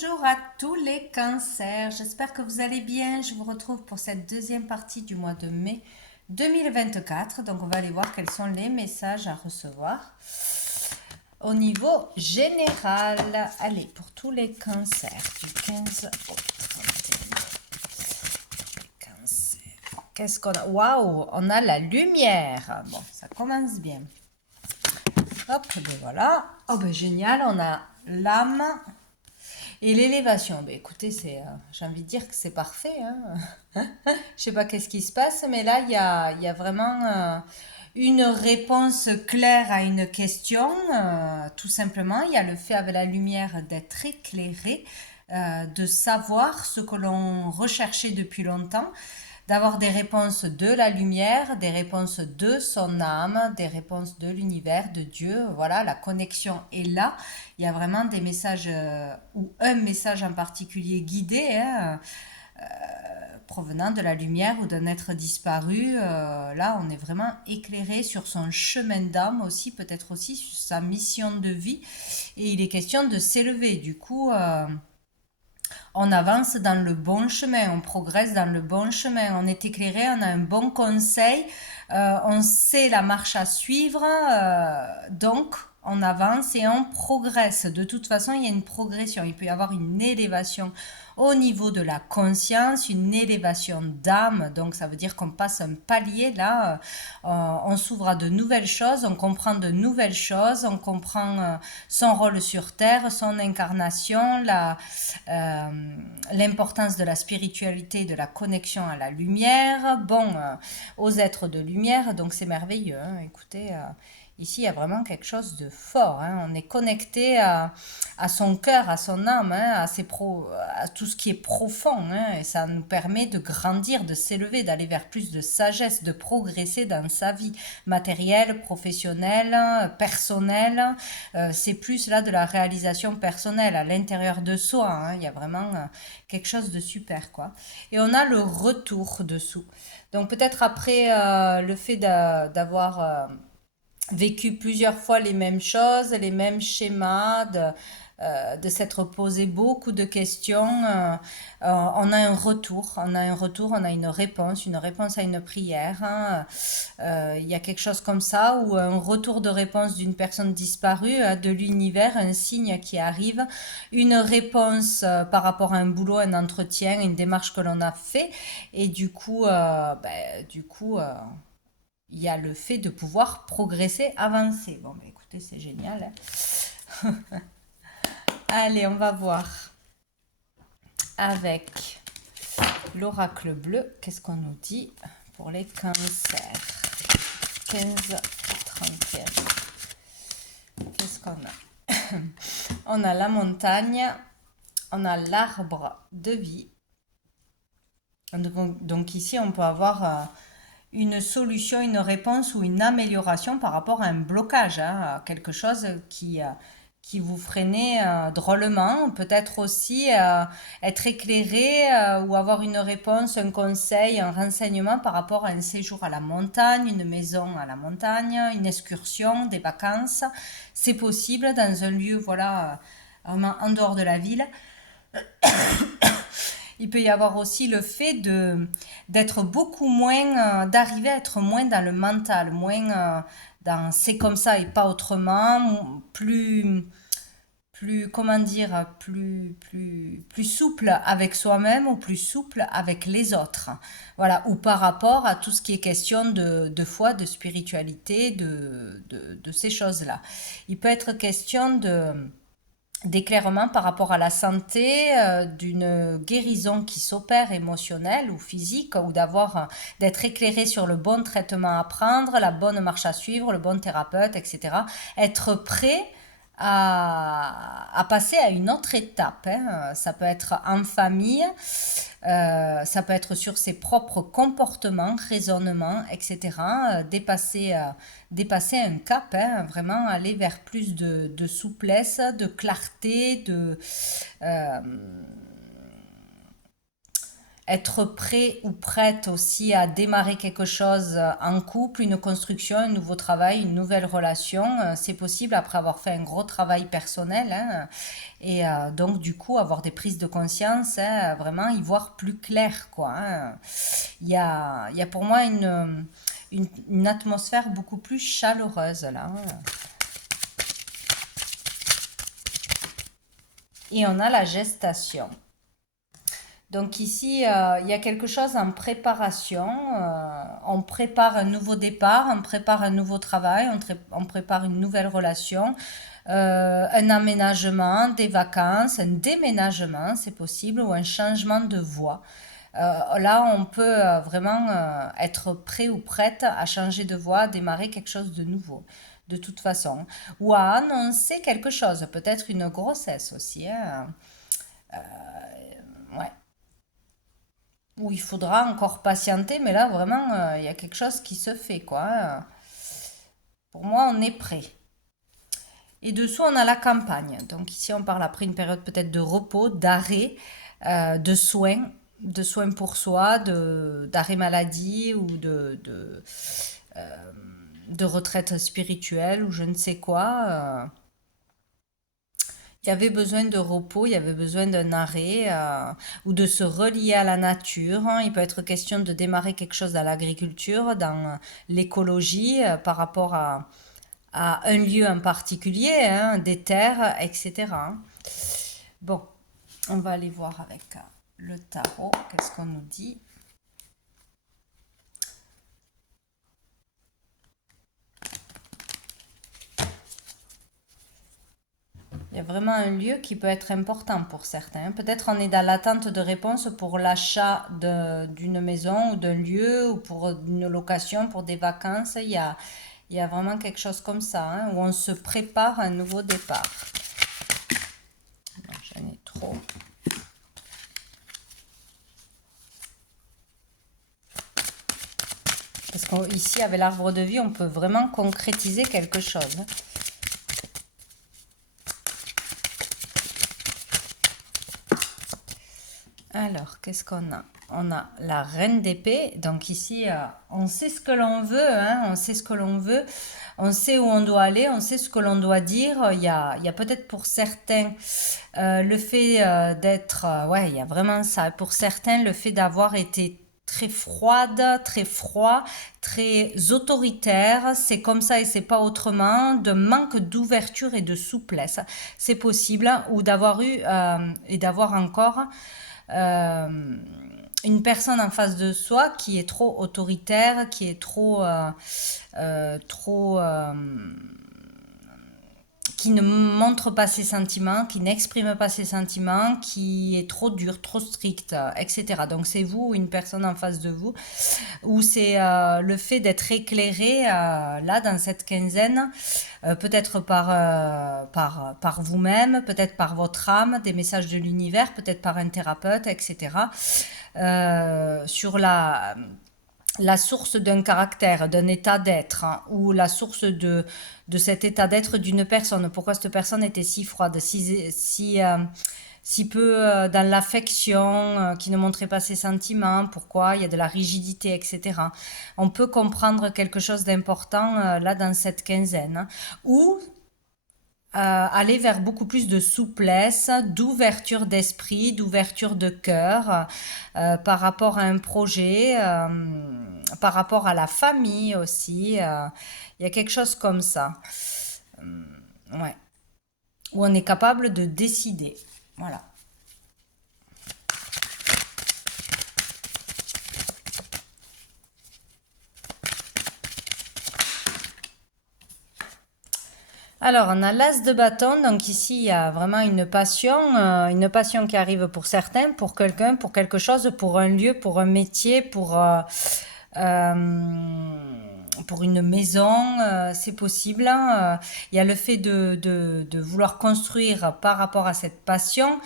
Bonjour à tous les cancers, j'espère que vous allez bien. Je vous retrouve pour cette deuxième partie du mois de mai 2024. Donc on va aller voir quels sont les messages à recevoir au niveau général. Allez, pour tous les cancers du 15 au 31. Cancer. Qu'est-ce qu'on a? Waouh, on a la lumière. Bon, ça commence bien. Hop, ben voilà. Oh ben génial, on a l'âme. Et l'élévation, ben écoutez, j'ai envie de dire que c'est parfait, hein. Je sais pas qu'est-ce qui se passe, mais là, il y a vraiment une réponse claire à une question. Tout simplement, il y a le fait avec la lumière d'être éclairé, de savoir ce que l'on recherchait depuis longtemps, d'avoir des réponses de la lumière, des réponses de son âme, des réponses de l'univers, de Dieu. Voilà, la connexion est là. Il y a vraiment des messages, ou un message en particulier guidé, hein, provenant de la lumière ou d'un être disparu. Là, on est vraiment éclairé sur son chemin d'âme aussi, peut-être aussi sur sa mission de vie. Et il est question de s'élever. Du coup, on avance dans le bon chemin, on progresse dans le bon chemin, on est éclairé, on a un bon conseil, on sait la marche à suivre, donc on avance et on progresse. De toute façon, il y a une progression, il peut y avoir une élévation au niveau de la conscience, une élévation d'âme, donc ça veut dire qu'on passe un palier là, on s'ouvre à de nouvelles choses, on comprend de nouvelles choses, on comprend son rôle sur Terre, son incarnation, l'importance de la spiritualité, de la connexion à la lumière, bon, aux êtres de lumière, donc c'est merveilleux, hein. Écoutez, ici il y a vraiment quelque chose de fort, hein. On est connecté à son cœur, à son âme, hein, à tout ce qui est profond, hein, et ça nous permet de grandir, de s'élever, d'aller vers plus de sagesse, de progresser dans sa vie matérielle, professionnelle, personnelle. C'est plus là de la réalisation personnelle à l'intérieur de soi, hein. Il y a vraiment quelque chose de super, quoi. Et on a le retour dessous. Donc peut-être après le fait d'avoir vécu plusieurs fois les mêmes choses, les mêmes schémas, de s'être posé beaucoup de questions, on a un retour, on a une réponse à une prière, hein. Il y a quelque chose comme ça, ou un retour de réponse d'une personne disparue, de l'univers, un signe qui arrive, une réponse par rapport à un boulot, un entretien, une démarche que l'on a fait, et du coup, il y a le fait de pouvoir progresser, avancer. Bon, bah, écoutez, c'est génial, hein. Allez, on va voir avec l'oracle bleu. Qu'est-ce qu'on nous dit pour les cancers 15 31. Qu'est-ce qu'on a? On a la montagne, on a l'arbre de vie. Donc ici, on peut avoir une solution, une réponse ou une amélioration par rapport à un blocage, hein, à quelque chose qui vous freinait drôlement. Peut-être aussi être éclairé ou avoir une réponse, un conseil, un renseignement par rapport à un séjour à la montagne, une maison à la montagne, une excursion, des vacances. C'est possible dans un lieu, voilà, vraiment en dehors de la ville. Il peut y avoir aussi le fait d'être beaucoup moins, d'arriver à être moins dans le mental, moins dans c'est comme ça et pas autrement, plus comment dire, plus souple avec soi-même ou plus souple avec les autres. Voilà, ou par rapport à tout ce qui est question de foi, de spiritualité, de ces choses-là. Il peut être question d'éclairement par rapport à la santé, d'une guérison qui s'opère émotionnelle ou physique, ou d'être éclairé sur le bon traitement à prendre, la bonne marche à suivre, le bon thérapeute, etc. Être prêt à passer à une autre étape, hein. Ça peut être en famille, ça peut être sur ses propres comportements, raisonnements, etc. Dépasser un cap, hein, vraiment aller vers plus de souplesse, de clarté, euh, être prêt ou prête aussi à démarrer quelque chose en couple, une construction, un nouveau travail, une nouvelle relation. C'est possible après avoir fait un gros travail personnel, hein, et donc du coup avoir des prises de conscience, hein, vraiment y voir plus clair, quoi, hein. Il y a pour moi une atmosphère beaucoup plus chaleureuse là, hein. Et on a la gestation. Donc ici, il y a quelque chose en préparation. On prépare un nouveau départ, on prépare un nouveau travail, on prépare une nouvelle relation, un aménagement, des vacances, un déménagement, c'est possible, ou un changement de voie. Là, on peut vraiment être prêt ou prête à changer de voie, à démarrer quelque chose de nouveau, de toute façon. Ou à annoncer quelque chose, peut-être une grossesse aussi, hein. Ouais. Où il faudra encore patienter, mais là, vraiment, il y a quelque chose qui se fait, quoi, hein. Pour moi, on est prêt. Et dessous, on a la campagne. Donc ici, on parle après une période peut-être de repos, d'arrêt, de soins pour soi, d'arrêt maladie ou de retraite spirituelle ou je ne sais quoi. Il y avait besoin de repos, il y avait besoin d'un arrêt ou de se relier à la nature, hein. Il peut être question de démarrer quelque chose dans l'agriculture, dans l'écologie, par rapport à un lieu en particulier, hein, des terres, etc. Bon, on va aller voir avec le tarot, qu'est-ce qu'on nous dit. Il y a vraiment un lieu qui peut être important pour certains. Peut-être on est dans l'attente de réponse pour l'achat d'une maison ou d'un lieu ou pour une location, pour des vacances. Il y a vraiment quelque chose comme ça, hein, où on se prépare à un nouveau départ. Non, j'en ai trop. Parce qu'ici, avec l'arbre de vie, on peut vraiment concrétiser quelque chose. Alors, qu'est-ce qu'on a? On a la reine d'épée. Donc ici, on sait ce que l'on veut, hein, on sait ce que l'on veut, on sait où on doit aller, on sait ce que l'on doit dire. Il y a peut-être pour certains le fait d'être... ouais, il y a vraiment ça. Pour certains, le fait d'avoir été très froide, très froid, très autoritaire, c'est comme ça et c'est pas autrement, de manque d'ouverture et de souplesse. C'est possible, ou d'avoir eu et d'avoir encore euh, une personne en face de soi qui est trop autoritaire, qui est trop qui ne montre pas ses sentiments, qui n'exprime pas ses sentiments, qui est trop dur, trop strict, etc. Donc c'est vous ou une personne en face de vous, ou c'est le fait d'être éclairé là dans cette quinzaine, peut-être par vous-même, peut-être par votre âme, des messages de l'univers, peut-être par un thérapeute, etc. Sur la source d'un caractère, d'un état d'être, hein, ou la source de cet état d'être d'une personne. Pourquoi cette personne était si froide, si peu dans l'affection, qui ne montrait pas ses sentiments, pourquoi il y a de la rigidité, etc. On peut comprendre quelque chose d'important là dans cette quinzaine, hein. Ou aller vers beaucoup plus de souplesse, d'ouverture d'esprit, d'ouverture de cœur par rapport à un projet, par rapport à la famille aussi. Il y a quelque chose comme ça. Ouais. Où on est capable de décider. Voilà. Alors, on a l'as de bâton, donc ici il y a vraiment une passion qui arrive pour certains, pour quelqu'un, pour quelque chose, pour un lieu, pour un métier, pour une maison, c'est possible, hein. Il y a le fait de vouloir construire par rapport à cette passion,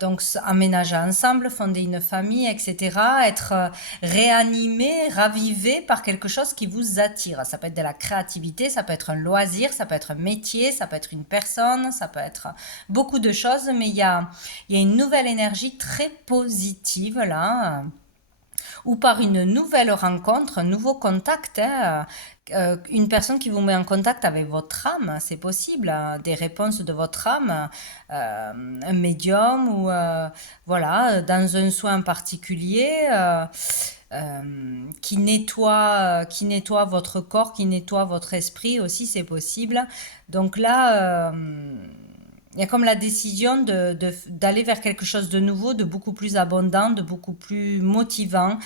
Donc emménager ensemble, fonder une famille, etc. Être réanimé, ravivé par quelque chose qui vous attire. Ça peut être de la créativité, ça peut être un loisir, ça peut être un métier, ça peut être une personne, ça peut être beaucoup de choses, mais il y a une nouvelle énergie très positive là, ou par une nouvelle rencontre, un nouveau contact, hein, une personne qui vous met en contact avec votre âme, c'est possible, hein, des réponses de votre âme, un médium ou voilà, dans un soin particulier. Qui nettoie votre corps, qui nettoie votre esprit aussi, c'est possible. Donc là, il y a comme la décision d'aller vers quelque chose de nouveau, de beaucoup plus abondant, de beaucoup plus motivant,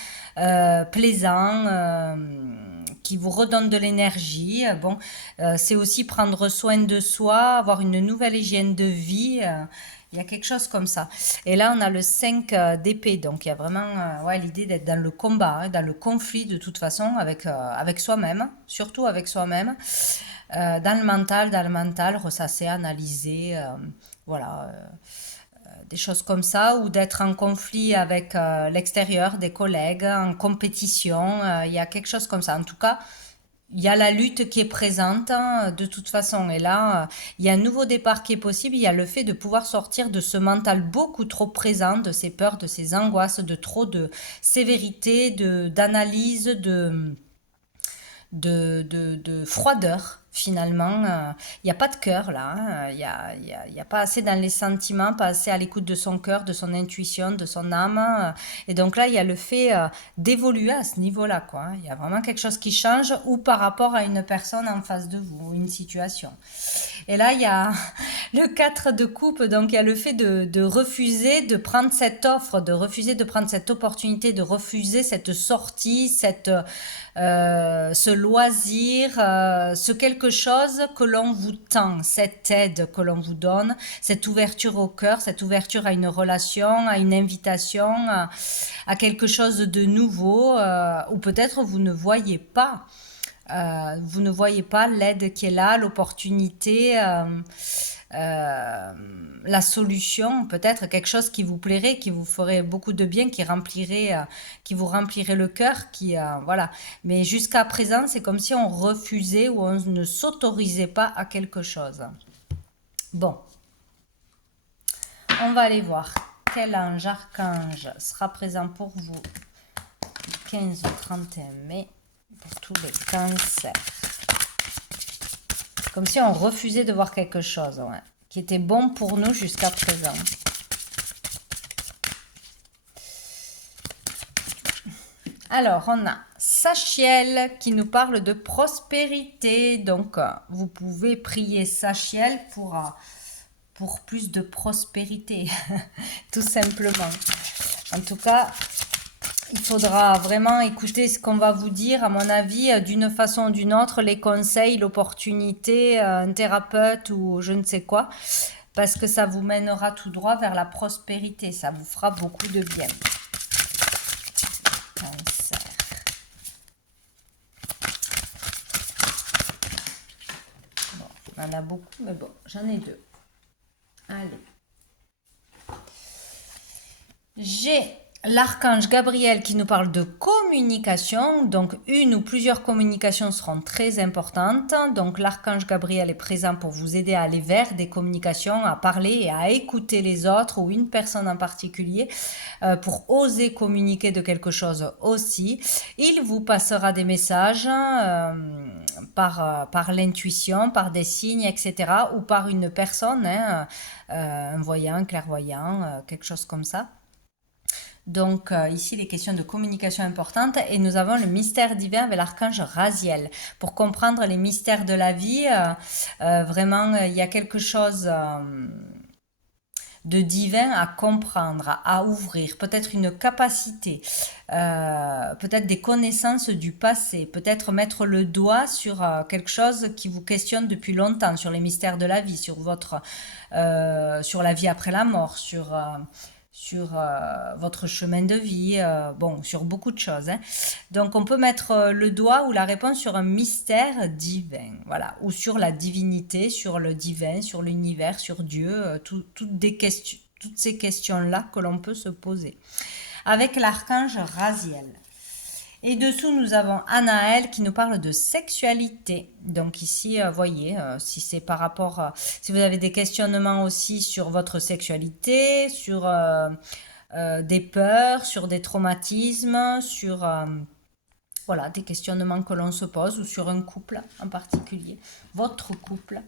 plaisant, qui vous redonne de l'énergie. Bon, c'est aussi prendre soin de soi, avoir une nouvelle hygiène de vie. Il y a quelque chose comme ça. Et là, on a le 5 d'épée. Donc, il y a vraiment ouais, l'idée d'être dans le combat, hein, dans le conflit de toute façon avec soi-même, surtout avec soi-même. Dans le mental, ressasser, analyser, voilà, des choses comme ça, ou d'être en conflit avec l'extérieur, des collègues, en compétition, il y a quelque chose comme ça. En tout cas, il y a la lutte qui est présente hein, de toute façon. Et là, il y a un nouveau départ qui est possible. Il y a le fait de pouvoir sortir de ce mental beaucoup trop présent, de ces peurs, de ces angoisses, de trop de sévérité, d'analyse, de froideur finalement. Il n'y a pas de cœur là, hein. Il y a pas assez dans les sentiments, pas assez à l'écoute de son cœur, de son intuition, de son âme. Et donc là, il y a le fait d'évoluer à ce niveau-là, quoi, hein. Il y a vraiment quelque chose qui change ou par rapport à une personne en face de vous, une situation. Et là, il y a le 4 de coupe, donc il y a le fait de refuser de prendre cette offre, de refuser de prendre cette opportunité, de refuser cette sortie, ce loisir, ce quelque chose que l'on vous tend, cette aide que l'on vous donne, cette ouverture au cœur, cette ouverture à une relation, à une invitation, à quelque chose de nouveau, ou peut-être vous ne voyez pas l'aide qui est là, l'opportunité, euh, la solution, peut-être quelque chose qui vous plairait, qui vous ferait beaucoup de bien, qui vous remplirait le cœur, voilà. Mais jusqu'à présent, c'est comme si on refusait ou on ne s'autorisait pas à quelque chose. Bon, on va aller voir quel ange, archange sera présent pour vous du 15 au 31 mai pour tous les cancers. Comme si on refusait de voir quelque chose, ouais, qui était bon pour nous jusqu'à présent. Alors, on a Sachiel qui nous parle de prospérité. Donc, vous pouvez prier Sachiel pour plus de prospérité, tout simplement. En tout cas, il faudra vraiment écouter ce qu'on va vous dire, à mon avis, d'une façon ou d'une autre, les conseils, l'opportunité, un thérapeute ou je ne sais quoi, parce que ça vous mènera tout droit vers la prospérité, ça vous fera beaucoup de bien. Cancer. Bon, on en a beaucoup, mais bon, j'en ai deux. Allez. J'ai l'archange Gabriel qui nous parle de communication, donc une ou plusieurs communications seront très importantes. Donc l'archange Gabriel est présent pour vous aider à aller vers des communications, à parler et à écouter les autres ou une personne en particulier pour oser communiquer de quelque chose aussi. Il vous passera des messages par l'intuition, par des signes, etc. ou par une personne, hein, un voyant, un clairvoyant, quelque chose comme ça. Donc ici, les questions de communication importantes et nous avons le mystère divin avec l'archange Raziel. Pour comprendre les mystères de la vie, vraiment, il y a quelque chose de divin à comprendre, à ouvrir, peut-être une capacité, peut-être des connaissances du passé, peut-être mettre le doigt sur quelque chose qui vous questionne depuis longtemps, sur les mystères de la vie, sur sur la vie après la mort, sur votre chemin de vie, bon, sur beaucoup de choses, hein. Donc, on peut mettre le doigt ou la réponse sur un mystère divin, voilà, ou sur la divinité, sur le divin, sur l'univers, sur Dieu, toutes toutes ces questions-là que l'on peut se poser. Avec l'archange Raziel. Et dessous, nous avons Anaël qui nous parle de sexualité. Donc ici, voyez, si c'est par rapport, si vous avez des questionnements aussi sur votre sexualité, sur des peurs, sur des traumatismes, sur voilà, des questionnements que l'on se pose, ou sur un couple en particulier, votre couple.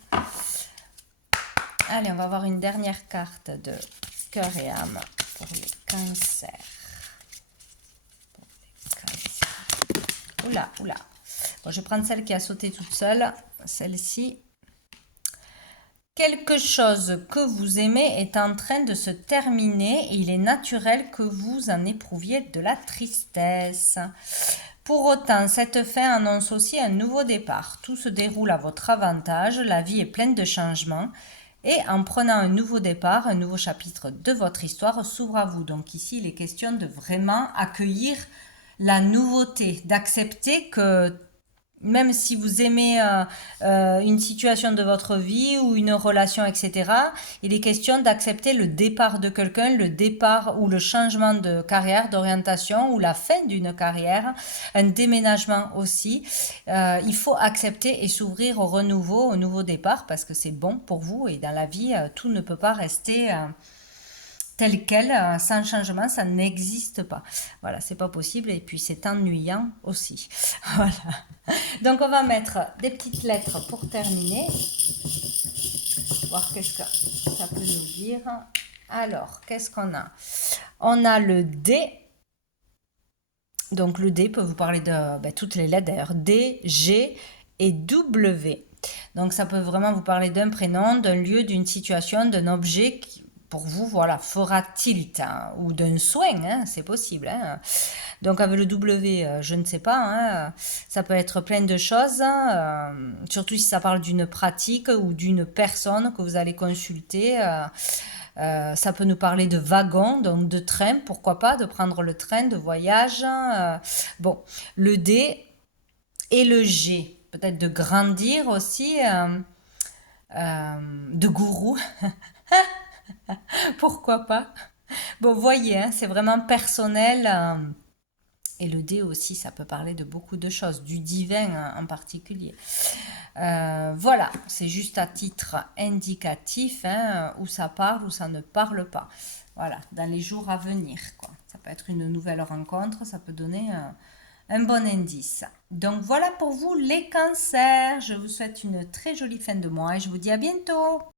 Allez, on va voir une dernière carte de cœur et âme pour les cancers. Oula, oula. Bon, je vais prendre celle qui a sauté toute seule. Celle-ci. Quelque chose que vous aimez est en train de se terminer et il est naturel que vous en éprouviez de la tristesse. Pour autant, cette fin annonce aussi un nouveau départ. Tout se déroule à votre avantage, la vie est pleine de changements. Et en prenant un nouveau départ, un nouveau chapitre de votre histoire s'ouvre à vous. Donc ici, il est question de vraiment accueillir la nouveauté, d'accepter que même si vous aimez une situation de votre vie ou une relation, etc., il est question d'accepter le départ de quelqu'un, le départ ou le changement de carrière, d'orientation ou la fin d'une carrière, un déménagement aussi. Il faut accepter et s'ouvrir au renouveau, au nouveau départ parce que c'est bon pour vous et dans la vie, tout ne peut pas rester tel quel, sans changement, ça n'existe pas. Voilà, c'est pas possible et puis c'est ennuyant aussi. Voilà. Donc on va mettre des petites lettres pour terminer. Voir qu'est-ce que ça peut nous dire. Alors, qu'est-ce qu'on a? On a le D. Donc le D peut vous parler de toutes les lettres d'ailleurs. D, G et W. Donc ça peut vraiment vous parler d'un prénom, d'un lieu, d'une situation, d'un objet qui, pour vous, voilà, fera tilt, hein, ou d'un soin, hein, c'est possible. Hein. Donc avec le W, je ne sais pas, hein, ça peut être plein de choses, surtout si ça parle d'une pratique ou d'une personne que vous allez consulter. Ça peut nous parler de wagon, donc de train, pourquoi pas, de prendre le train, de voyage. Bon, le D et le G, peut-être de grandir aussi, de gourou. Pourquoi pas? Bon, voyez, hein, c'est vraiment personnel. Et le D aussi, ça peut parler de beaucoup de choses, du divin en particulier. Voilà, c'est juste à titre indicatif, hein, où ça parle, où ça ne parle pas. Voilà, dans les jours à venir, quoi. Ça peut être une nouvelle rencontre, ça peut donner un bon indice. Donc voilà pour vous les cancers. Je vous souhaite une très jolie fin de mois et je vous dis à bientôt.